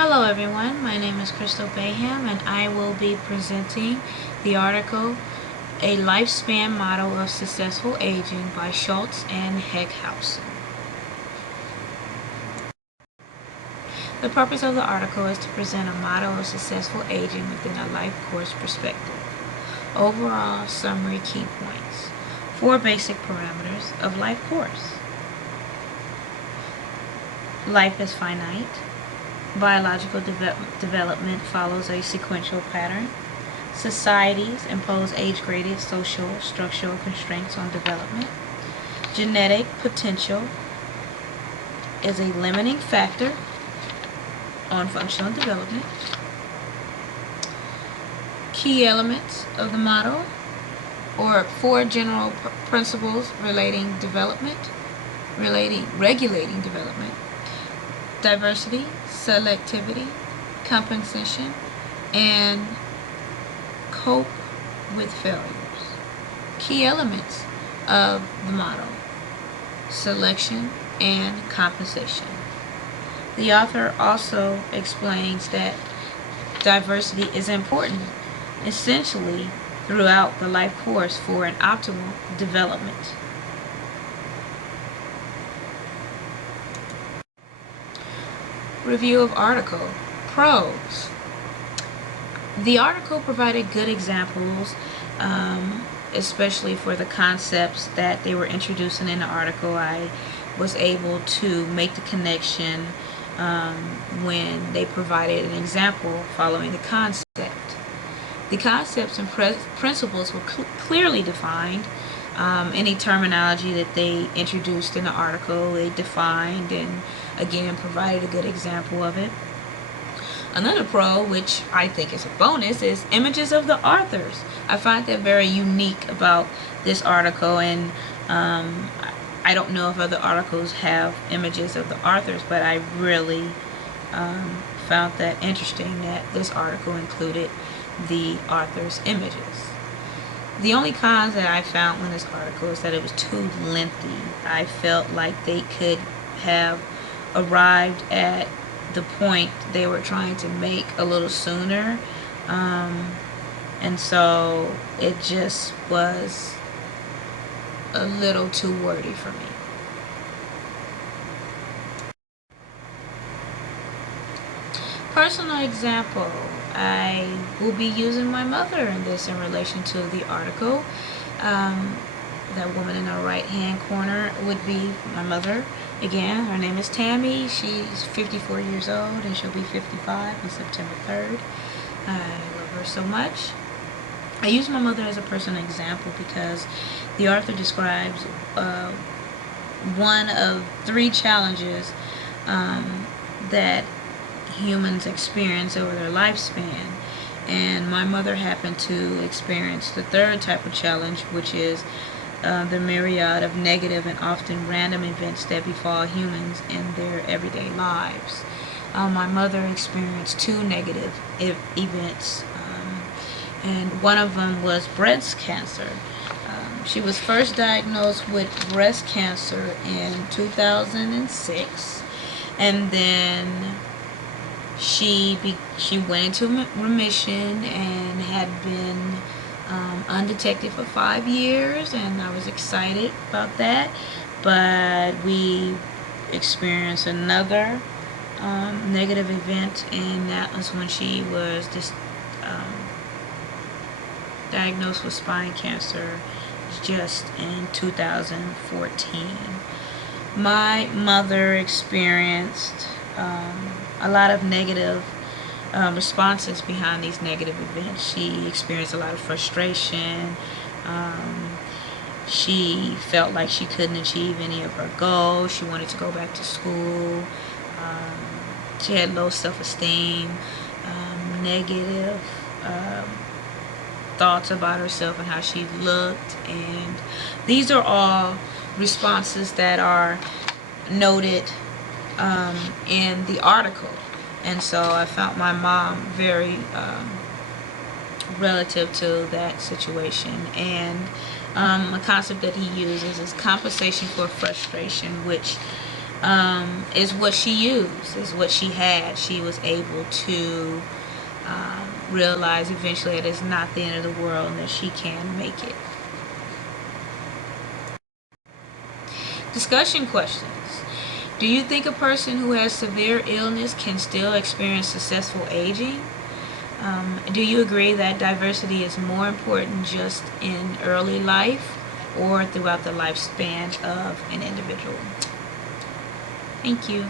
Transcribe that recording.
Hello everyone, my name is Baham and I will be presenting the article A Lifespan Model of Successful Aging by Schultz and Heckhausen. The purpose of the article is to present a model of successful aging within a life course perspective. Overall summary key points. 4 basic parameters of life course. Life is finite. Biological development follows a sequential pattern. Societies impose age-graded social structural constraints on development. Genetic potential is a limiting factor on functional development. Key elements of the model, or 4 general principles regulating development. Diversity, selectivity, compensation, and cope with failures. Key elements of the model: selection and compensation. The author also explains that diversity is important, essentially throughout the life course for an optimal development. Review of article. Pros. The article provided good examples, especially for the concepts that they were introducing in the article. I was able to make the connection when they provided an example following the concept. The concepts and principles were clearly defined. Any terminology that they introduced in the article, they defined and again provided a good example of it. Another pro, which I think is a bonus, is images of the authors. I find that very unique about this article, and I don't know if other articles have images of the authors, but I really found that interesting that this article included the author's images. The only cons that I found in this article is that it was too lengthy. I felt like they could have arrived at the point they were trying to make a little sooner, and so it just was a little too wordy for me. Personal example. I will be using my mother in this in relation to the article. That woman in the right hand corner would be my mother. Again, her name is Tammy. She's 54 years old and she'll be 55 on September 3rd. I love her so much. I use my mother as a personal example because the author describes one of 3 challenges that humans experience over their lifespan, and my mother happened to experience the 3rd type of challenge, which is the myriad of negative and often random events that befall humans in their everyday lives. My mother experienced 2 negative events, and one of them was breast cancer. She was first diagnosed with breast cancer in 2006, and then she went into remission and had been undetected for 5 years, and I was excited about that. But we experienced another negative event, and that was when she was just diagnosed with spine cancer just in 2014. My mother experienced a lot of negative responses behind these negative events. She experienced a lot of frustration. She felt like she couldn't achieve any of her goals. She wanted to go back to school. She had low self-esteem, negative thoughts about herself and how she looked, and these are all responses that are noted in the article. And so I found my mom very relative to that situation. And a concept that he uses is compensation for frustration, which is what she used, is what she had. She was able to realize eventually that it's not the end of the world and that she can make it. Discussion questions. Do you think a person who has severe illness can still experience successful aging? Do you agree that diversity is more important just in early life or throughout the lifespan of an individual? Thank you.